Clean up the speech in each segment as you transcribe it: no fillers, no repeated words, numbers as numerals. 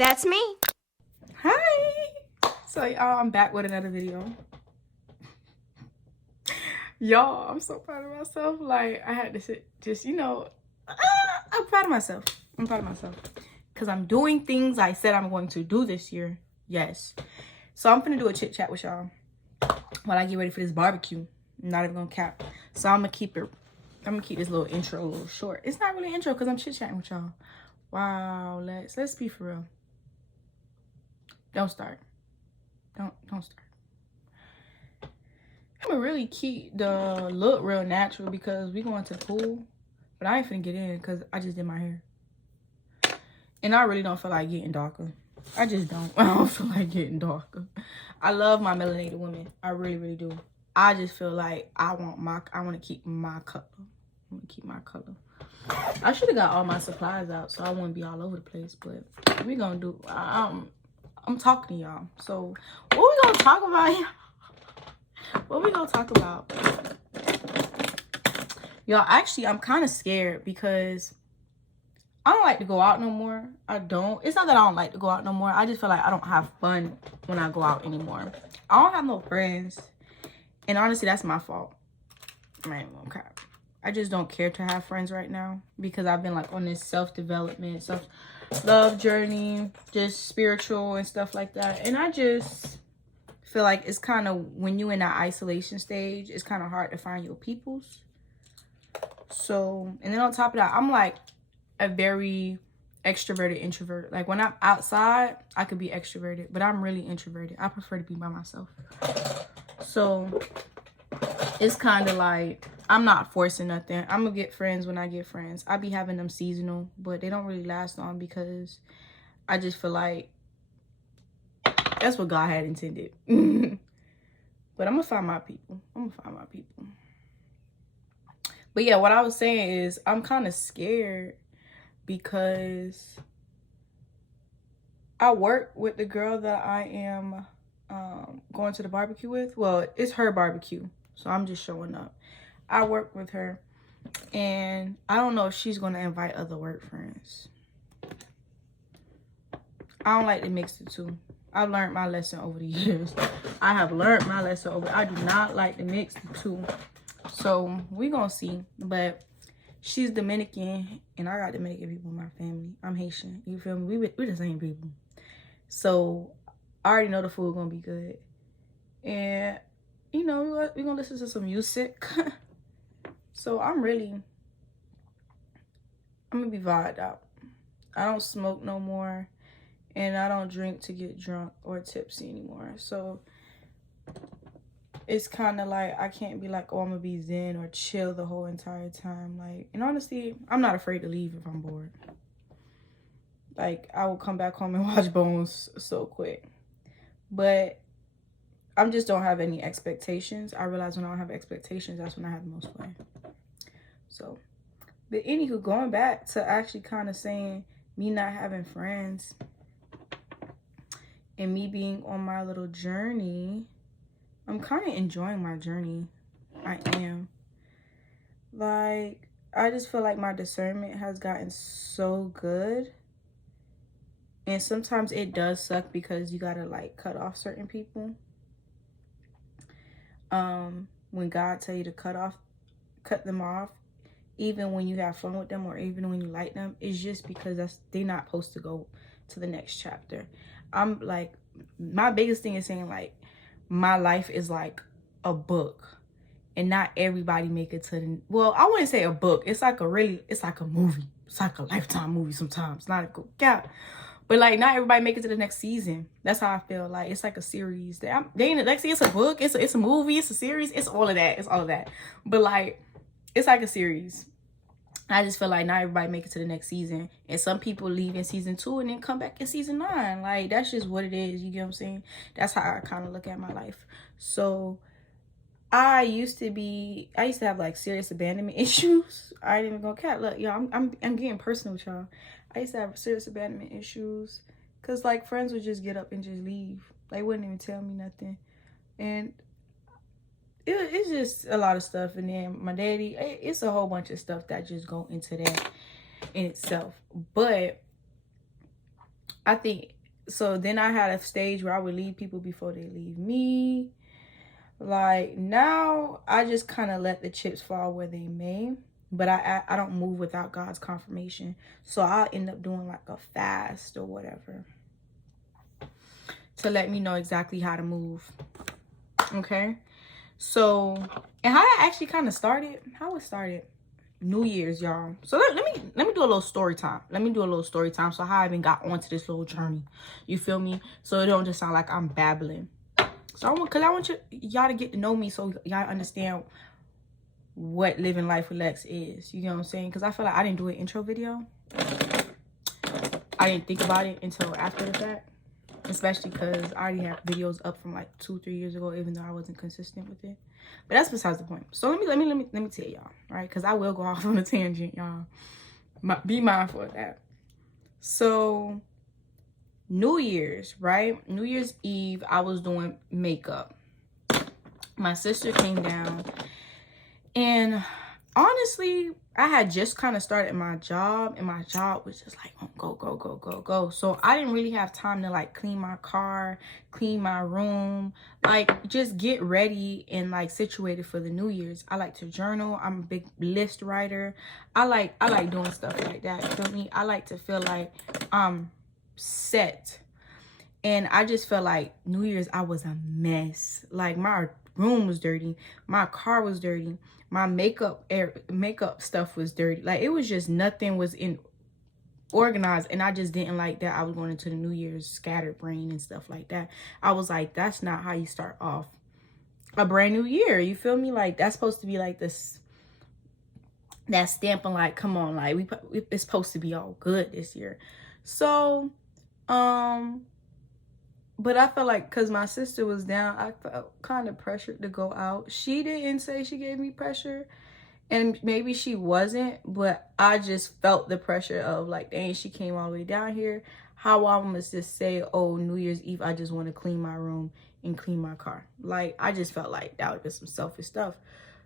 That's me. Hi. So y'all, I'm back with another video. Y'all, I'm so proud of myself. Like, I had to sit, just, I'm proud of myself. I'm proud of myself. Because I'm doing things I said I'm going to do this year. Yes. So I'm going to do a chit chat with y'all while I get ready for this barbecue. I'm not even going to cap. So I'm going to keep this little intro a little short. It's not really an intro because I'm chit chatting with y'all. Wow, let's be for real. Don't start. Don't start. I'm gonna really keep the look real natural because we going to the pool. But I ain't finna get in because I just did my hair. And I really don't feel like getting darker. I just don't. I don't feel like getting darker. I love my melanated women. I really, really do. I just feel like I want to keep my color. I want to keep my color. I should have got all my supplies out so I wouldn't be all over the place. But we gonna do, I'm talking to y'all. So what we gonna talk about here? What we gonna talk about? Y'all, actually, I'm kind of scared because I don't like to go out no more. I don't. It's not that I don't like to go out no more. I just feel like I don't have fun when I go out anymore. I don't have no friends. And honestly, that's my fault. Man, okay. I just don't care to have friends right now because I've been like on this self-development, self-love journey, just spiritual and stuff like that. And I just feel like it's kind of, when you in that isolation stage, it's kind of hard to find your peoples. So, and then on top of that, I'm like a very extroverted introvert. Like when I'm outside, I could be extroverted, but I'm really introverted. I prefer to be by myself. So it's kind of like, I'm not forcing nothing. I'm gonna get friends when I get friends. I be having them seasonal, but they don't really last long because I just feel like that's what God had intended. But I'm gonna find my people. But yeah, what I was saying is I'm kind of scared because I work with the girl that I am going to the barbecue with. Well, it's her barbecue, so I'm just showing up. I work with her, and I don't know if she's going to invite other work friends. I don't like to mix the two. I've learned my lesson over the years. I have learned my lesson over. I do not like to mix the two. So we gonna see. But she's Dominican, and I got Dominican people in my family. I'm Haitian. You feel me? We're the same people. So I already know the food gonna be good. And you know, we're gonna listen to some music. So I'm gonna be vibed out. I don't smoke no more, and I don't drink to get drunk or tipsy anymore. So it's kind of like I can't be like, oh, I'm gonna be zen or chill the whole entire time. Like, and honestly, I'm not afraid to leave if I'm bored. Like, I will come back home and watch Bones so quick. But I just don't have any expectations. I realize when I don't have expectations, that's when I have the most fun. So, but anywho, going back to actually kind of saying me not having friends and me being on my little journey, I'm kind of enjoying my journey. I am. Like, I just feel like my discernment has gotten so good. And sometimes it does suck because you gotta like cut off certain people. When God tell you to cut them off, even when you have fun with them or even when you like them, it's just because they're not supposed to go to the next chapter. I'm like, my biggest thing is saying like, my life is like a book, and not everybody make it to the, well, I wouldn't say a book. It's like a movie. It's like a Lifetime movie sometimes. Not a good yeah. But like, not everybody make it to the next season. That's how I feel. Like, it's like a series. They ain't like, see, it's a book, it's a movie, it's a series, it's all of that. It's all of that. But like, it's like a series. I just feel like not everybody make it to the next season. And some people leave in season 2 and then come back in season 9. Like, that's just what it is. You get what I'm saying? That's how I kind of look at my life. So I used to have like serious abandonment issues. I ain't even gonna cat. Look, y'all, I'm getting personal with y'all. I used to have serious abandonment issues because like friends would just get up and just leave. They wouldn't even tell me nothing. And it's just a lot of stuff. And then my daddy, it's a whole bunch of stuff that just go into that in itself. But I think, so then I had a stage where I would leave people before they leave me. Like, now I just kind of let the chips fall where they may. But I don't move without God's confirmation. So I'll end up doing like a fast or whatever to let me know exactly how to move. Okay. So, and how that actually kind of started, how it started, New Year's, y'all. So let me do a little story time. Let me do a little story time. So how I even got onto this little journey. You feel me? So it don't just sound like I'm babbling. So I want y'all to get to know me, so y'all understand what living life with Lex is. You know what I'm saying? Because I feel like I didn't do an intro video. I didn't think about it until after the fact. Especially because I already have videos up from like 2-3 years ago, even though I wasn't consistent with it. But that's besides the point. So let me tell y'all, right? Because I will go off on a tangent, y'all. Be mindful of that. So New Year's, right? New Year's Eve, I was doing makeup. My sister came down, and honestly, I had just kind of started my job, and my job was just like, go. So I didn't really have time to like clean my car, clean my room, like just get ready and like situated for the New Year's. I like to journal. I'm a big list writer. I like doing stuff like that. You feel me? I like to feel like I'm set. And I just felt like New Year's, I was a mess. Like my room was dirty. My car was dirty. My makeup stuff was dirty. Like it was just, nothing was organized. And I just didn't like that I was going into the New Year's scattered brain and stuff like that. I was like, that's not how you start off a brand new year. You feel me? Like that's supposed to be like this, that stamping, like, come on, like it's supposed to be all good this year. So, but I felt like, because my sister was down, I felt kind of pressured to go out. She didn't say she gave me pressure, and maybe she wasn't, but I just felt the pressure of like, dang, she came all the way down here. How I'm gonna just say, oh, New Year's Eve, I just want to clean my room and clean my car. Like, I just felt like that would be some selfish stuff.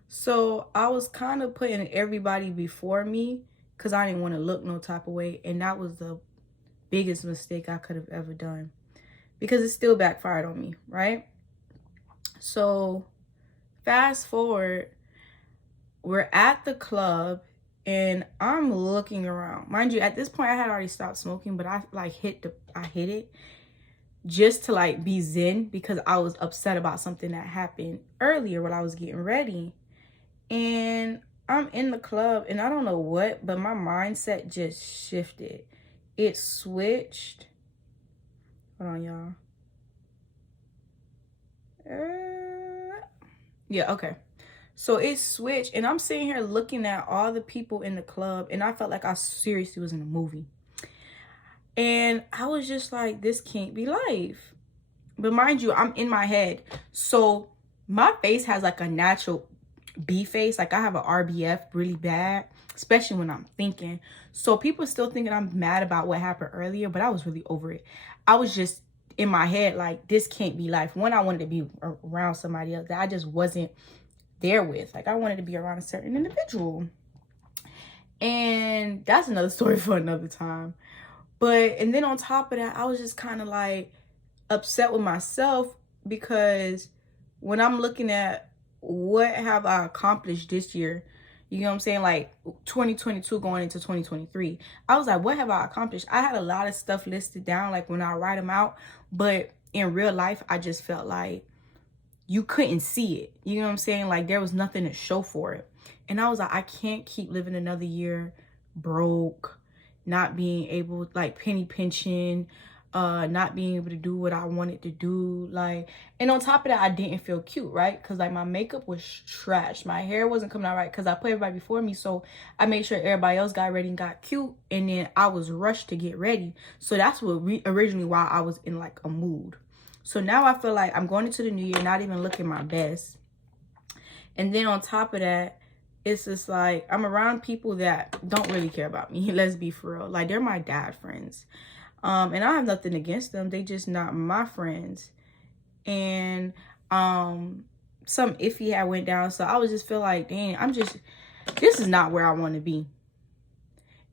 So I was kind of putting everybody before me because I didn't want to look no type of way. And that was the biggest mistake I could have ever done, because it still backfired on me, right? So fast forward, we're at the club and I'm looking around. Mind you, at this point I had already stopped smoking, but I hit it just to like be zen, because I was upset about something that happened earlier when I was getting ready. And I'm in the club and I don't know what, but my mindset just shifted. It switched. Hold on, y'all. Yeah, okay. So it switched, and I'm sitting here looking at all the people in the club, and I felt like I seriously was in a movie. And I was just like, this can't be life. But mind you, I'm in my head. So my face has like a natural B face. Like I have an RBF really bad, especially when I'm thinking. So people still thinking I'm mad about what happened earlier, but I was really over it. I was just in my head like, this can't be life. One, I wanted to be around somebody else that I just wasn't there with. Like I wanted to be around a certain individual. And that's another story for another time. But, and then on top of that, I was just kind of like upset with myself, because when I'm looking at what have I accomplished this year, you know what I'm saying? Like 2022 going into 2023. I was like, what have I accomplished? I had a lot of stuff listed down, like when I write them out. But in real life, I just felt like you couldn't see it. You know what I'm saying? Like there was nothing to show for it. And I was like, I can't keep living another year broke, not being able, like penny pinching, not being able to do what I wanted to do. Like, and on top of that, I didn't feel cute, right? Because like my makeup was trash. My hair wasn't coming out right because I put everybody before me. So I made sure everybody else got ready and got cute. And then I was rushed to get ready. So that's what originally why I was in like a mood. So now I feel like I'm going into the new year not even looking my best. And then on top of that, it's just like I'm around people that don't really care about me. Let's be for real. Like they're my dad friends. And I have nothing against them. They just not my friends. And some iffy had went down. So I was just feel like, dang, this is not where I want to be.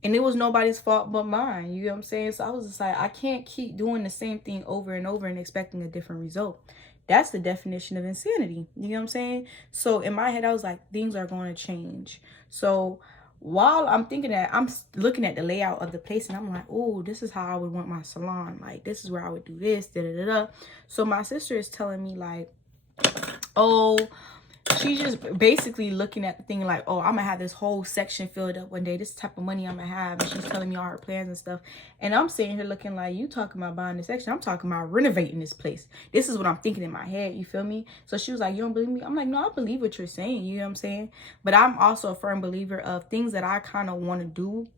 And it was nobody's fault but mine. You know what I'm saying? So I was just like, I can't keep doing the same thing over and over and expecting a different result. That's the definition of insanity. You know what I'm saying? So in my head, I was like, things are going to change. So while I'm thinking that, I'm looking at the layout of the place and I'm like, oh, this is how I would want my salon. Like, this is where I would do this, da da da da. So my sister is telling me like, oh, she's just basically looking at the thing like, oh, I'm gonna have this whole section filled up one day. This type of money I'm gonna have. And she's telling me all her plans and stuff. And I'm sitting here looking like, you talking about buying this section. I'm talking about renovating this place. This is what I'm thinking in my head. You feel me? So she was like, you don't believe me? I'm like, no, I believe what you're saying. You know what I'm saying? But I'm also a firm believer of things that I kind of want to do,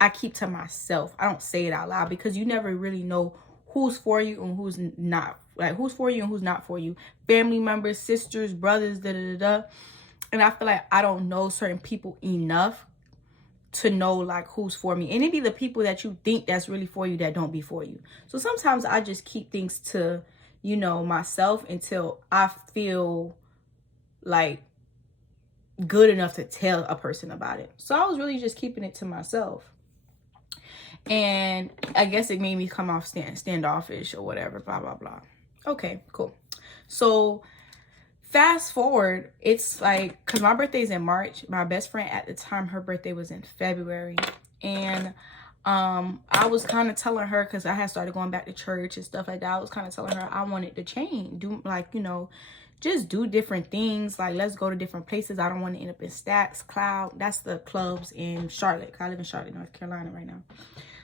I keep to myself. I don't say it out loud because you never really know who's for you and who's not. Like, who's for you and who's not for you. Family members, sisters, brothers, da da da da. And I feel like I don't know certain people enough to know like who's for me. And it be the people that you think that's really for you that don't be for you. So sometimes I just keep things to, you know, myself until I feel like good enough to tell a person about it. So I was really just keeping it to myself. And I guess it made me come off standoffish or whatever, blah, blah, blah. Okay, cool. So fast forward, it's like, because my birthday is in March. My best friend at the time, her birthday was in February. And I was kind of telling her, because I had started going back to church and stuff like that. I was kind of telling her I wanted to change. Do, like, you know, just do different things. Like, let's go to different places. I don't want to end up in Stacks, Cloud. That's the clubs in Charlotte. I live in Charlotte, North Carolina right now.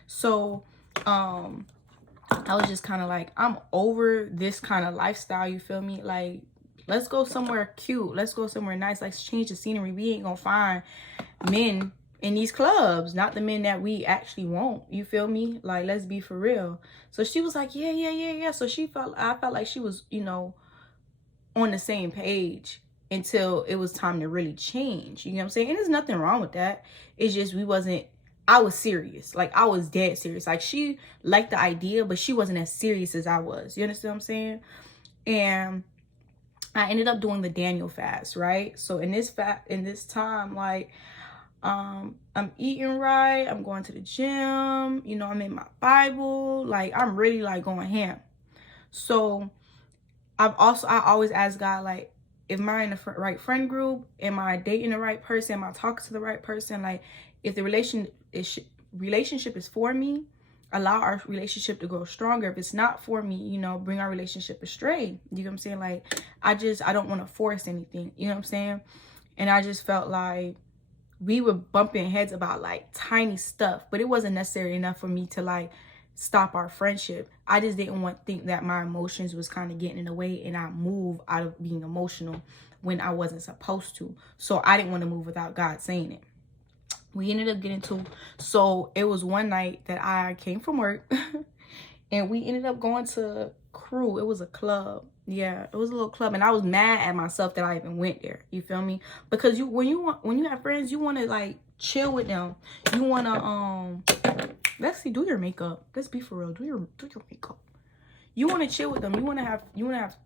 So, I was just kind of like, I'm over this kind of lifestyle, you feel me? Like, let's go somewhere cute. Let's go somewhere nice. Let's change the scenery. We ain't gonna find men in these clubs, not the men that we actually want, you feel me? Like, let's be for real. So she was like, yeah. So I felt like she was, you know, on the same page until it was time to really change. You know what I'm saying? And there's nothing wrong with that. It's just I was serious. Like, I was dead serious. Like, she liked the idea, but she wasn't as serious as I was. You understand what I'm saying? And I ended up doing the Daniel fast, right? So in this time, like, I'm eating right. I'm going to the gym. You know, I'm in my Bible. Like, I'm really like going ham. So I always ask God, like, am I in the right friend group? Am I dating the right person? Am I talking to the right person? Like, if the relationship is for me, allow our relationship to grow stronger. If it's not for me, you know, bring our relationship astray. You know what I'm saying? Like, I don't want to force anything. You know what I'm saying? And I just felt like we were bumping heads about like tiny stuff, but it wasn't necessarily enough for me to like stop our friendship. I just didn't think that my emotions was kind of getting in the way and I move out of being emotional when I wasn't supposed to. So I didn't want to move without God saying it. We ended up getting to, so it was one night that I came from work and we ended up going to Crew. It was a club. Yeah, it was a little club. And I was mad at myself that I even went there. You feel me? Because when you have friends, you want to like chill with them. You want to, let's see, do your makeup. Let's be for real. Do your makeup. You want to chill with them. You want to have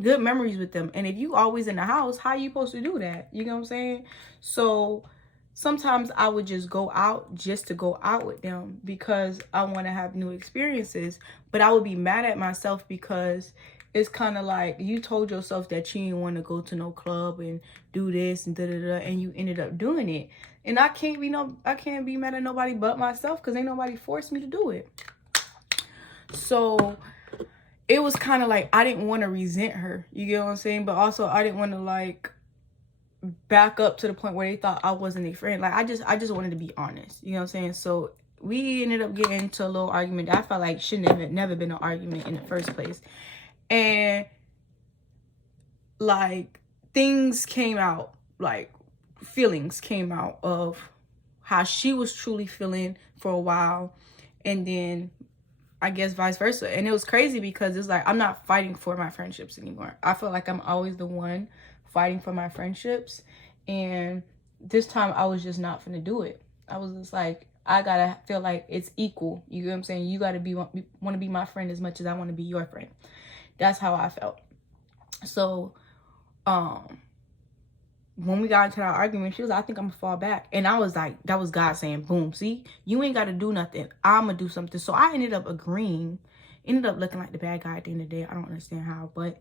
good memories with them. And if you always in the house, how are you supposed to do that? You know what I'm saying? So sometimes I would just go out just to go out with them because I want to have new experiences. But I would be mad at myself because it's kind of like you told yourself that you didn't want to go to no club and do this and da-da-da, and you ended up doing it. And I can't be mad at nobody but myself because ain't nobody forced me to do it. So it was kind of like I didn't want to resent her. You get what I'm saying? But also I didn't want to like back up to the point where they thought I wasn't a friend. Like, I just wanted to be honest. You know what I'm saying? So we ended up getting into a little argument that I felt like shouldn't have never been an argument in the first place. And like things came out, like feelings came out of how she was truly feeling for a while, and then I guess vice versa. And it was crazy because it's like I'm not fighting for my friendships anymore. I feel like I'm always the one fighting for my friendships, and this time I was just not finna do it. I was just like, I gotta feel like it's equal. You know what I'm saying? You gotta want to be my friend as much as I want to be your friend. That's how I felt. So when we got into that argument, she was like, I think I'm gonna fall back. And I was like, that was God saying, boom, see, you ain't got to do nothing. I'm gonna do something. So I ended up agreeing, ended up looking like the bad guy at the end of the day. I don't understand how, but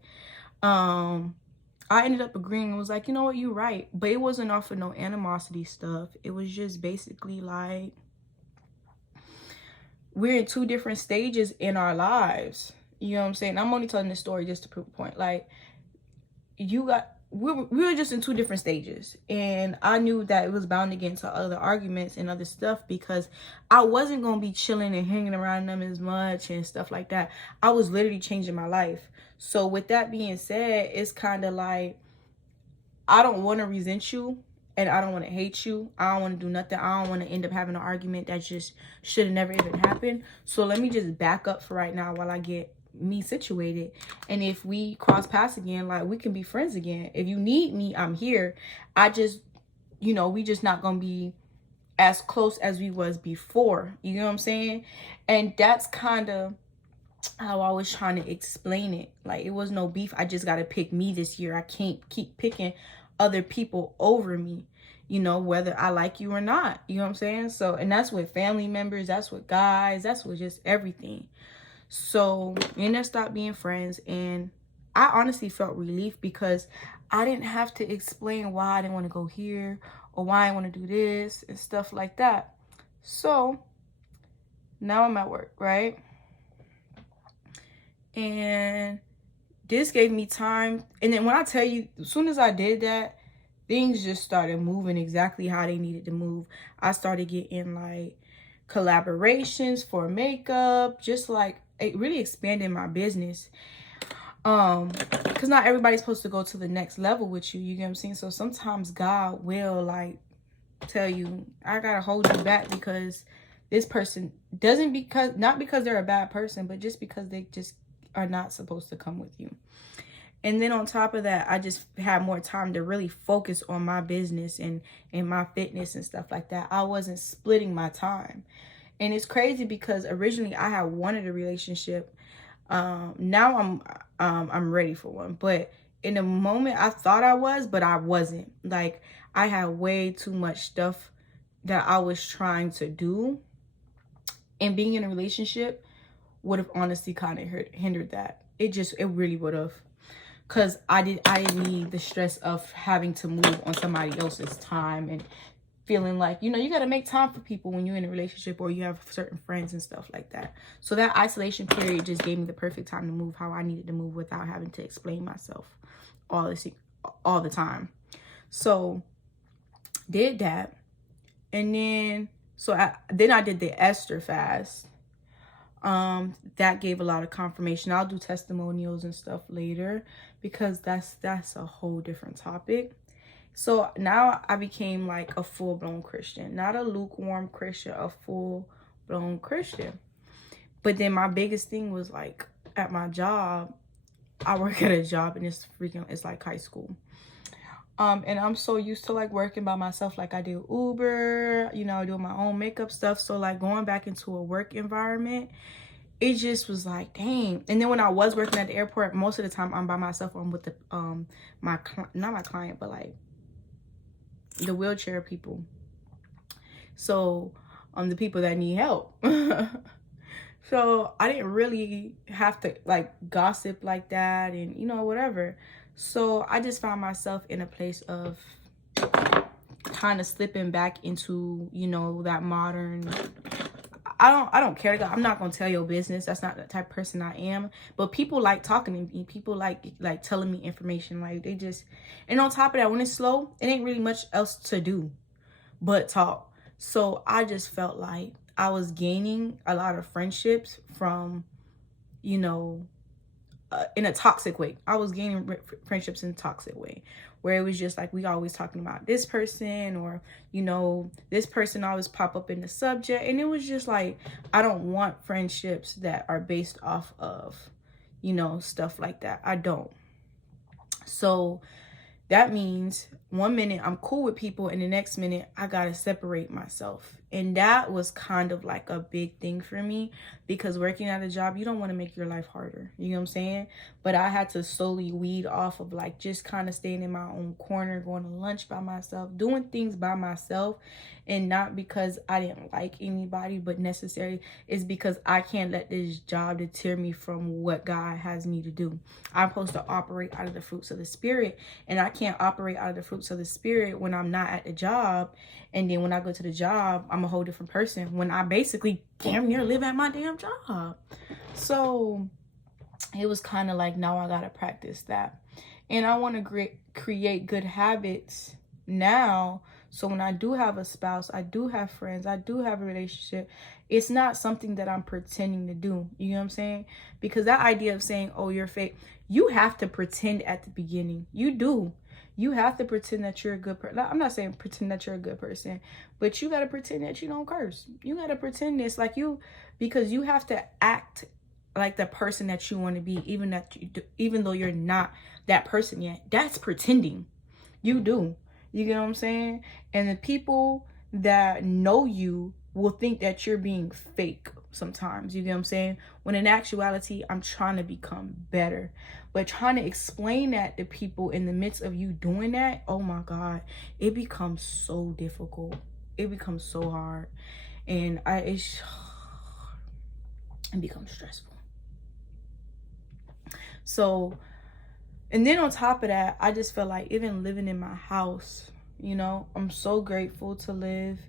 I ended up agreeing and was like, you know what, you're right. But it wasn't off of no animosity stuff. It was just basically like, we're in two different stages in our lives. You know what I'm saying? I'm only telling this story just to prove a point. Like, we were just in two different stages, and I knew that it was bound to get into other arguments and other stuff because I wasn't going to be chilling and hanging around them as much and stuff like that. I was literally changing my life. So with that being said, it's kind of like, I don't want to resent you and I don't want to hate you. I don't want to do nothing. I don't want to end up having an argument that just should have never even happened. So let me just back up for right now while I get me situated. And if we cross paths again, like, we can be friends again. If you need me, I'm here. I just, you know, we just not gonna be as close as we was before. You know what I'm saying? And that's kind of how I was trying to explain it. Like, it was no beef. I just gotta pick me this year. I can't keep picking other people over me, you know, whether I like you or not. You know what I'm saying? So, and that's with family members, that's with guys, that's with just everything. So we ended up stopped being friends, and I honestly felt relief because I didn't have to explain why I didn't want to go here or why I want to do this and stuff like that. So now I'm at work, right? And this gave me time. And then when I tell you, as soon as I did that, things just started moving exactly how they needed to move. I started getting like collaborations for makeup, just like it really expanded my business. Because not everybody's supposed to go to the next level with you, you get what I'm saying? So sometimes God will like tell you, I gotta hold you back because this person doesn't, because not because they're a bad person, but just because they just are not supposed to come with you. And then on top of that, I just had more time to really focus on my business and my fitness and stuff like that. I wasn't splitting my time. And it's crazy because originally I had wanted a relationship. Now I'm ready for one. But in the moment I thought I was, but I wasn't. Like, I had way too much stuff that I was trying to do. And being in a relationship would have honestly kind of hindered that. It really would have. Because I didn't need the stress of having to move on somebody else's time and feeling like, you know, you got to make time for people when you're in a relationship or you have certain friends and stuff like that. So that isolation period just gave me the perfect time to move how I needed to move without having to explain myself all the time. So did that. And then, I did the Esther fast. That gave a lot of confirmation. I'll do testimonials and stuff later because that's a whole different topic. So now I became like a full-blown Christian, not a lukewarm Christian, a full-blown Christian. But then my biggest thing was like at my job, I work at a job and it's like high school. And I'm so used to like working by myself. Like, I do Uber, you know, doing my own makeup stuff. So like going back into a work environment, it just was like, dang. And then when I was working at the airport, most of the time I'm by myself. I'm with the not my client, but like the wheelchair people. So the people that need help. So I didn't really have to like gossip like that and, you know, whatever. So I just found myself in a place of kind of slipping back into, you know, that modern, I don't care. I'm not going to tell your business. That's not the type of person I am. But people like talking to me. People like telling me information. Like, they just, and on top of that, when it's slow, it ain't really much else to do but talk. So I just felt like I was gaining a lot of friendships from, you know, in a toxic way. I was gaining friendships in a toxic way, where it was just like we always talking about this person, or, you know, this person always pop up in the subject. And it was just like, I don't want friendships that are based off of, you know, stuff like that. I don't. So that means one minute I'm cool with people and the next minute I gotta separate myself. And that was kind of like a big thing for me, because working at a job, you don't want to make your life harder. You know what I'm saying? But I had to slowly weed off of like just kind of staying in my own corner, going to lunch by myself, doing things by myself. And not because I didn't like anybody, but necessarily it's because I can't let this job deter me from what God has me to do. I'm supposed to operate out of the fruits of the Spirit, and I can't operate out of the fruits of the Spirit when I'm not at the job. And then when I go to the job, I'm a whole different person when I basically damn near live at my damn job. So it was kind of like, now I gotta practice that. And I want to create good habits now. So when I do have a spouse, I do have friends, I do have a relationship, it's not something that I'm pretending to do. You know what I'm saying? Because that idea of saying, oh, you're fake, you have to pretend at the beginning. You do. You have to pretend that you're a good person. I'm not saying pretend that you're a good person, but you got to pretend that you don't curse. You got to pretend this like you, because you have to act like the person that you want to be, even though you're not that person yet. That's pretending. You do. You get what I'm saying? And the people that know you will think that you're being fake sometimes. You get what I'm saying? When in actuality, I'm trying to become better. But trying to explain that to people in the midst of you doing that, oh my God, it becomes so difficult. It becomes so hard. And it becomes stressful. So, and then on top of that, I just feel like even living in my house, you know, I'm so grateful to live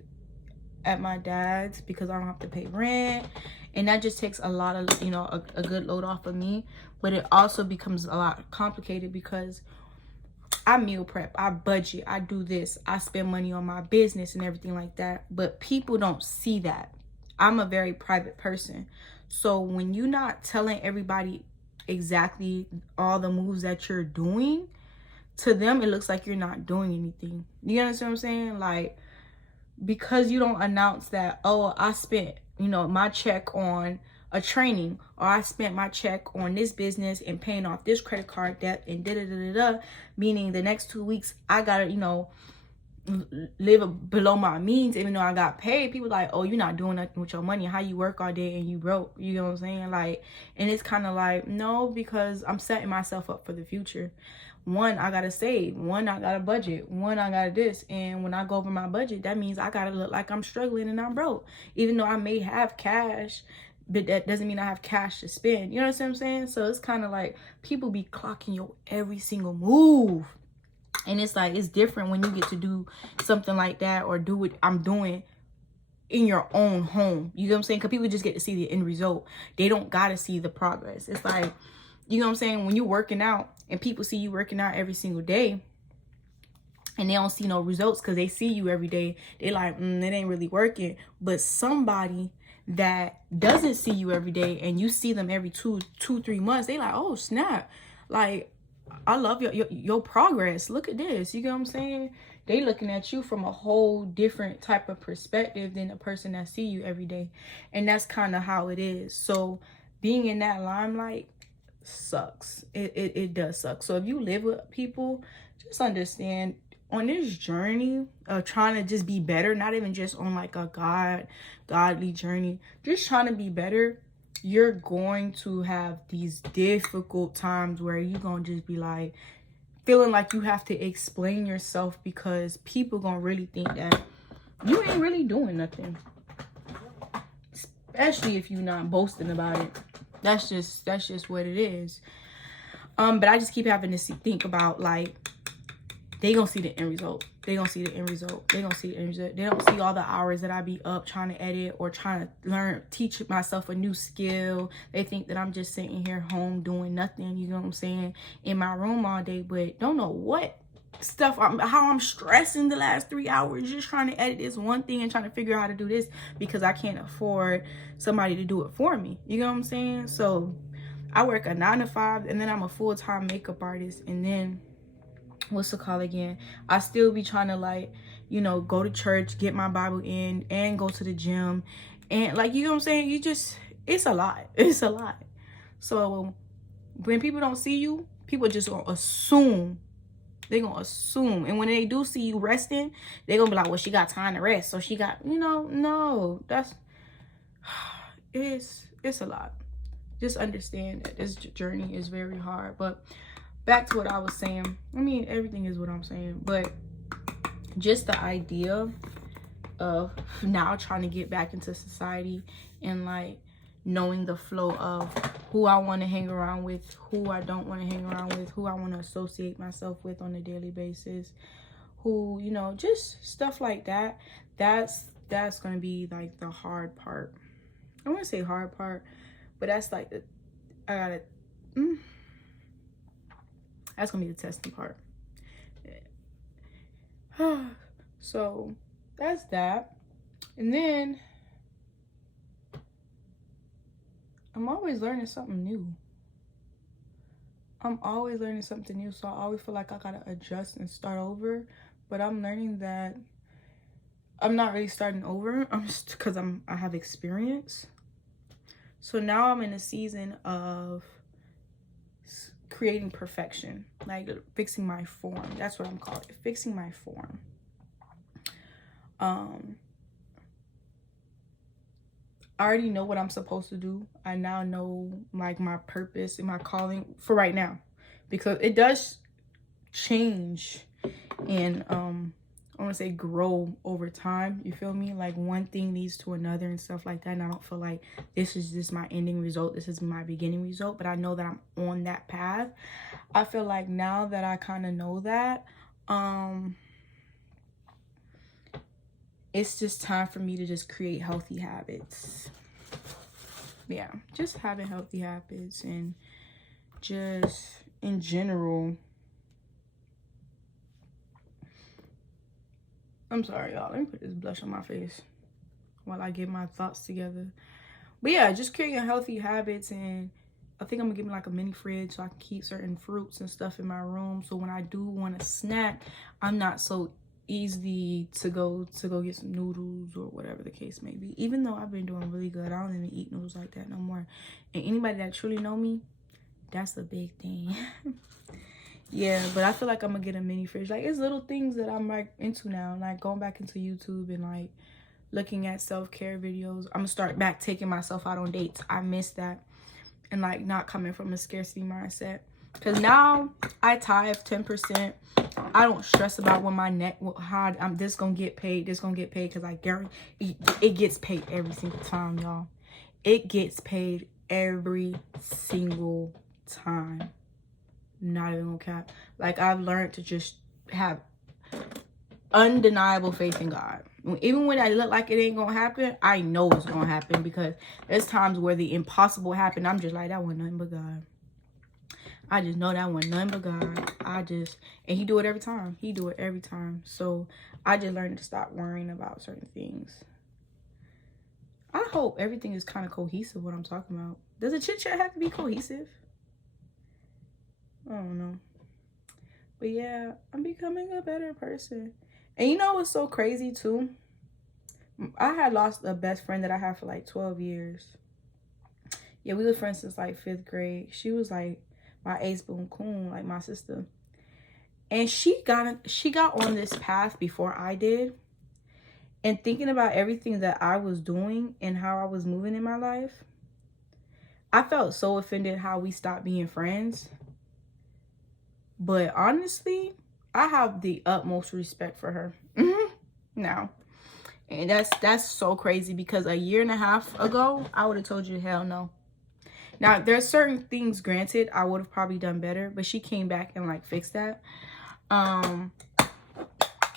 at my dad's because I don't have to pay rent. And that just takes a lot of, you know, a good load off of me. But it also becomes a lot complicated because I meal prep, I budget, I do this, I spend money on my business and everything like that. But people don't see that. I'm a very private person. So when you're not telling everybody exactly all the moves that you're doing, to them it looks like you're not doing anything. You understand what I'm saying? Like, because you don't announce that, oh, I spent, you know, my check on a training, or I spent my check on this business and paying off this credit card debt and da-da-da-da-da, meaning the next 2 weeks I gotta, you know, live below my means even though I got paid. People like, oh, you're not doing nothing with your money, how you work all day and you broke. You know what I'm saying? Like, and it's kind of like, no, because I'm setting myself up for the future. One, I gotta save. One, I gotta budget. One, I gotta this. And when I go over my budget, that means I gotta look like I'm struggling and I'm broke, even though I may have cash, but that doesn't mean I have cash to spend. You know what I'm saying? So it's kind of like people be clocking your every single move. And it's like, it's different when you get to do something like that, or do what I'm doing in your own home. You know what I'm saying? Because people just get to see the end result. They don't got to see the progress. It's like, you know what I'm saying? When you're working out and people see you working out every single day and they don't see no results because they see you every day, they like, it ain't really working. But somebody that doesn't see you every day and you see them every 2-3 months, they like, oh, snap. Like, I love your progress. Look at this. You get what I'm saying? They looking at you from a whole different type of perspective than the person that see you every day. And that's kind of how it is. So being in that limelight sucks. It does suck. So if you live with people, just understand, on this journey of trying to just be better, not even just on like a godly journey, just trying to be better, you're going to have these difficult times where you're going to just be like feeling like you have to explain yourself, because people going to really think that you ain't really doing nothing, especially if you're not boasting about it. That's just what it is. But I just keep having to think about, like, they gonna see the end result. They gonna see the end result. They gonna see the end result. They don't see all the hours that I be up trying to edit or trying to teach myself a new skill. They think that I'm just sitting here home doing nothing, you know what I'm saying, in my room all day, but don't know what stuff, how I'm stressing the last 3 hours just trying to edit this one thing and trying to figure out how to do this because I can't afford somebody to do it for me. You know what I'm saying? So I work a 9 to 5 and then I'm a full-time makeup artist, and then what's the call again? I still be trying to, like, you know, go to church, get my Bible in, and go to the gym. And, like, you know what I'm saying? It's a lot. It's a lot. So when people don't see you, people just assume They're going to assume. And when they do see you resting, they're going to be like, well, she got time to rest. So she got, you know, no, it's a lot. Just understand that this journey is very hard. But back to what I was saying. I mean, everything is what I'm saying. But just the idea of now trying to get back into society and like knowing the flow of who I want to hang around with, who I don't want to hang around with, who I want to associate myself with on a daily basis, who, you know, just stuff like that. That's going to be like the hard part. I want to say hard part, but that's like that's going to be the testing part. So that's that. And then I'm always learning something new. So I always feel like I gotta adjust and start over. But I'm learning that I'm not really starting over. I'm just because I have experience. So now I'm in a season of creating perfection, like fixing my form. That's what I'm calling it, fixing my form. I already know what I'm supposed to do. I now know like my purpose and my calling for right now, because it does change and I want to say grow over time. You feel me? Like one thing leads to another and stuff like that. And I don't feel like this is just my ending result. This is my beginning result. But I know that I'm on that path. I feel like now that I kind of know that, it's just time for me to just create healthy habits. Yeah, just having healthy habits and just in general. I'm sorry, y'all. Let me put this blush on my face while I get my thoughts together. But yeah, just creating healthy habits, and I think I'm gonna get me like a mini fridge so I can keep certain fruits and stuff in my room. So when I do want a snack, I'm not so easy to go get some noodles or whatever the case may be. Even though I've been doing really good, I don't even eat noodles like that no more. And anybody that truly know me, that's a big thing. Yeah, but I feel like I'm gonna get a mini fridge. Like, it's little things that I'm like into now, like going back into YouTube and like looking at self-care videos. I'm gonna start back taking myself out on dates. I miss that. And like not coming from a scarcity mindset, because now I tithe 10%. I don't stress about when my how I'm this gonna get paid, because I guarantee it gets paid every single time, y'all. It gets paid every single time. Not even gonna cap. Like, I've learned to just have undeniable faith in God. Even when I look like it ain't gonna happen, I know it's gonna happen, because there's times where the impossible happened. I'm just like, that wasn't nothing but God. I just know that wasn't nothing but God. And he do it every time. He do it every time. So I just learned to stop worrying about certain things. I hope everything is kind of cohesive, what I'm talking about. Does a chit chat have to be cohesive? I don't know. But yeah, I'm becoming a better person. And you know what's so crazy too? I had lost a best friend that I had for like 12 years. Yeah, we were friends since like 5th grade. She was like my ace boon coon, like my sister. And she got on this path before I did. And thinking about everything that I was doing and how I was moving in my life, I felt so offended how we stopped being friends. But honestly, I have the utmost respect for her now. And that's so crazy, because a year and a half ago, I would have told you hell no. Now, there's certain things, granted, I would have probably done better, but she came back and like fixed that.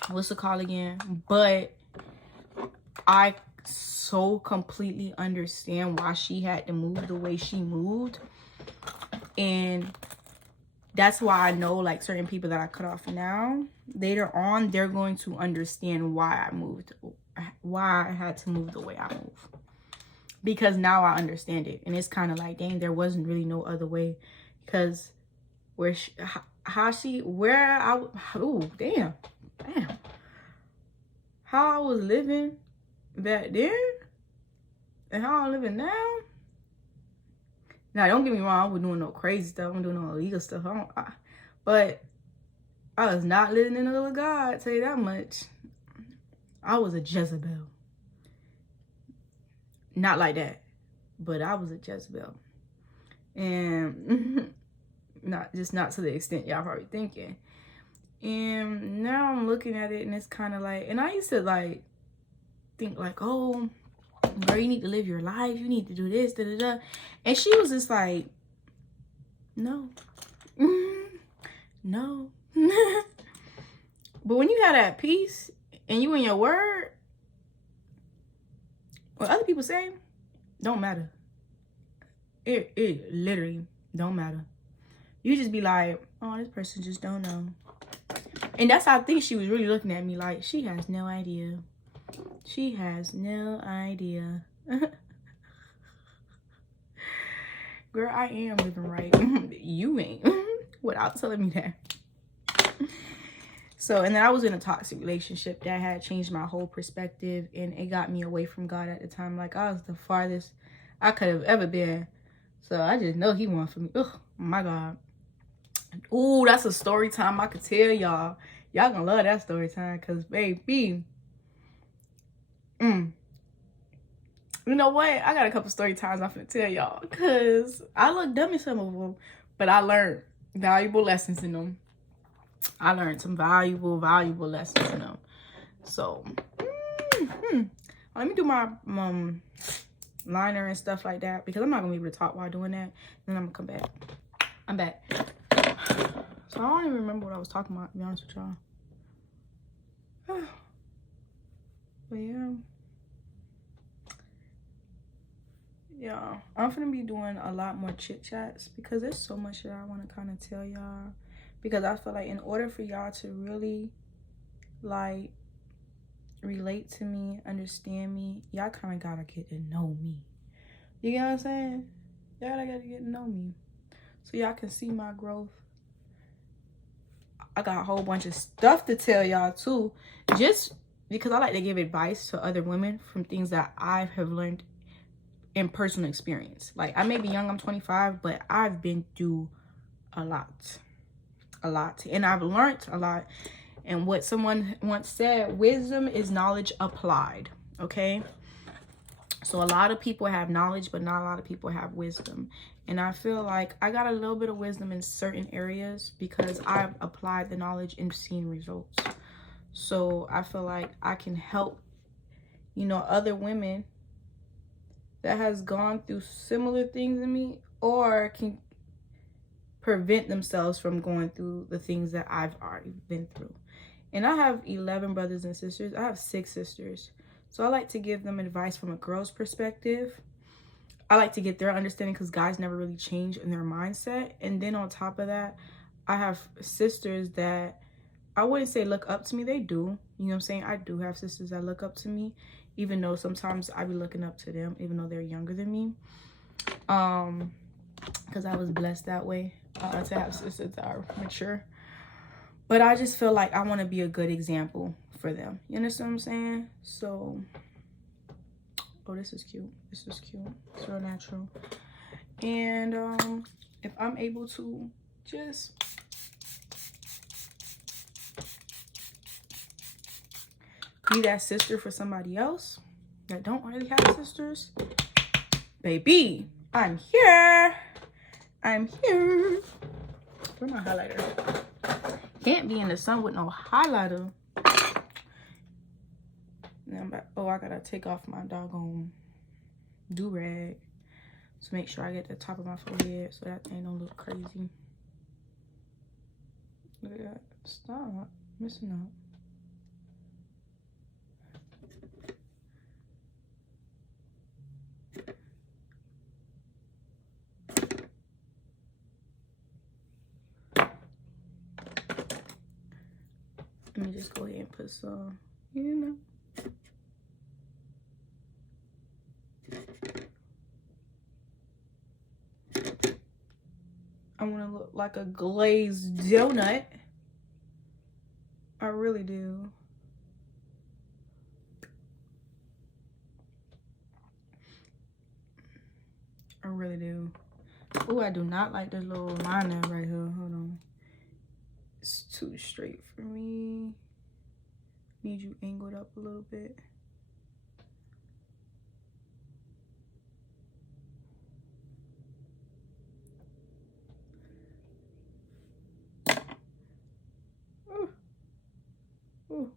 What's the call again? But I so completely understand why she had to move the way she moved. And that's why I know, like, certain people that I cut off now, later on, they're going to understand why I moved, why I had to move the way I move. Because now I understand it. And it's kind of like, dang, there wasn't really no other way. Because how I was living back then and how I'm living now. Now, don't get me wrong, I wasn't doing no crazy stuff. I'm doing no illegal stuff. But I was not living in the will of God, I'll tell you that much. I was a Jezebel. Not like that, but I was a Jezebel. And not to the extent y'all probably thinking. And now I'm looking at it and it's kind of like, and I used to like think like, oh, girl, you need to live your life. You need to do this, da da da. And she was just like, no. No. But when you have that peace and you in your word, what other people say don't matter. It literally don't matter. You just be like, oh, this person just don't know. And that's how I think she was really looking at me like, she has no idea. She has no idea. Girl, I am living right. You ain't. Without telling me that. So, and then I was in a toxic relationship that had changed my whole perspective. And it got me away from God at the time. Like, I was the farthest I could have ever been. So, I just know he wanted for me. Oh, my God. Ooh, that's a story time I could tell y'all. Y'all gonna love that story time. Because, baby. You know what? I got a couple story times I'm finna tell y'all. Because I look dumb in some of them. But I learned valuable lessons in them. I learned some valuable lessons in them. So, let me do my liner and stuff like that. Because I'm not going to be able to talk while doing that. Then I'm going to come back. I'm back. So, I don't even remember what I was talking about, to be honest with y'all. But, yeah. Yeah, I'm gonna be doing a lot more chit chats because there's so much that I want to kind of tell y'all, because I feel like in order for y'all to really like relate to me, understand me, y'all kind of gotta get to know me. You get what I'm saying? Y'all gotta get to know me so y'all can see my growth. I got a whole bunch of stuff to tell y'all too, just because I like to give advice to other women from things that I have learned in personal experience. Like, I may be young, I'm 25, but I've been through a lot, and I've learned a lot. And what someone once said, wisdom is knowledge applied. Okay, so a lot of people have knowledge, but not a lot of people have wisdom. And I feel like I got a little bit of wisdom in certain areas because I've applied the knowledge and seen results. So I feel like I can help, you know, other women that has gone through similar things in me, or can prevent themselves from going through the things that I've already been through. And I have 11 brothers and sisters. I have 6 sisters. So I like to give them advice from a girl's perspective. I like to get their understanding because guys never really change in their mindset. And then on top of that, I have sisters that I wouldn't say look up to me. They do. You know what I'm saying? I do have sisters that look up to me, even though sometimes I be looking up to them, even though they're younger than me. Because I was blessed that way to have sisters that are mature. But I just feel like I want to be a good example for them. You understand what I'm saying? So, oh, this is cute. This is cute. It's real natural. And if I'm able to just be that sister for somebody else that don't really have sisters, baby, I'm here. I'm here. Where's my highlighter? Can't be in the sun with no highlighter. Now I'm back. Oh, I gotta take off my doggone do-rag to make sure I get the top of my forehead so that thing don't look crazy. Look at that. Stop missing out. Let me just go ahead and put some, you know. I want to look like a glazed donut. I really do. I really do. Oh, I do not like this little liner right here. Hold on. It's too straight for me. Need you angled up a little bit. Ooh. Ooh.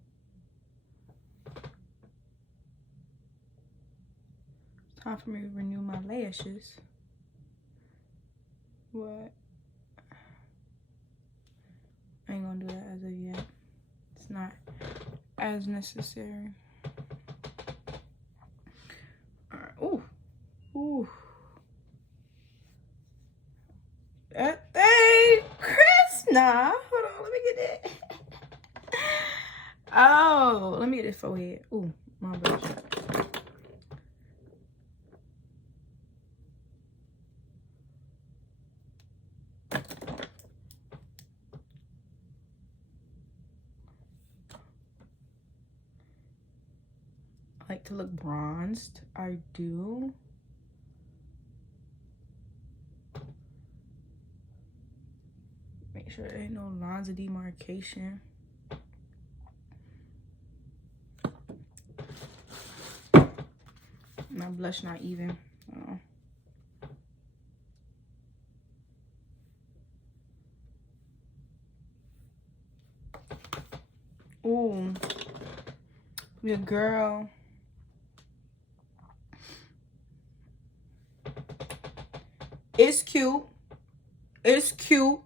Time for me to renew my lashes. What? I ain't gonna do that as of yet. It's not as necessary. Alright. Ooh. Ooh. That thing, Chris. Nah. Hold on. Let me get that. Oh, let me get this forehead. Ooh, my brush. I like to look bronzed. I do. Make sure there ain't no lines of demarcation. My blush not even. Ooh, your girl. It's cute. It's cute.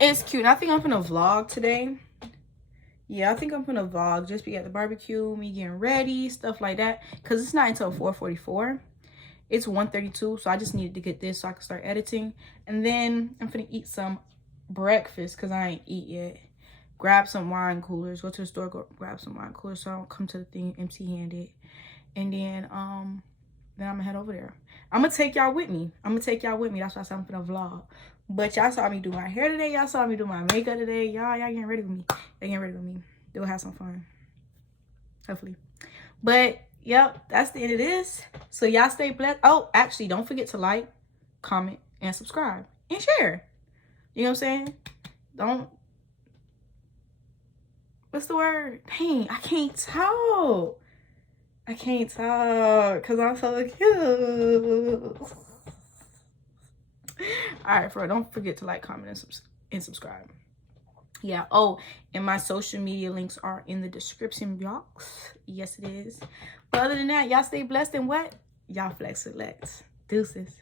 It's cute. I think I'm gonna vlog today. Yeah, I think I'm gonna vlog. Just be at the barbecue, me getting ready, stuff like that. Cause it's not until 4:44. It's 1:32, so I just needed to get this so I can start editing. And then I'm gonna eat some breakfast because I ain't eat yet. Grab some wine coolers. Go to the store, go grab some wine coolers so I don't come to the thing empty-handed. And then I'm gonna head over there. I'm gonna take y'all with me. That's why I said I'm gonna vlog. But y'all saw me do my hair today. Y'all saw me do my makeup today. Y'all getting ready with me. They getting ready with me. They'll have some fun. Hopefully. But yep, that's the end of this. So y'all stay blessed. Oh, actually, don't forget to like, comment, and subscribe. And share. You know what I'm saying? Don't. What's the word? Dang, I can't talk. Because I'm so cute. All right, bro. Don't forget to like, comment, and subscribe. Yeah. Oh, and my social media links are in the description box. Yes, it is. But other than that, y'all stay blessed and what? Y'all flex select. Deuces.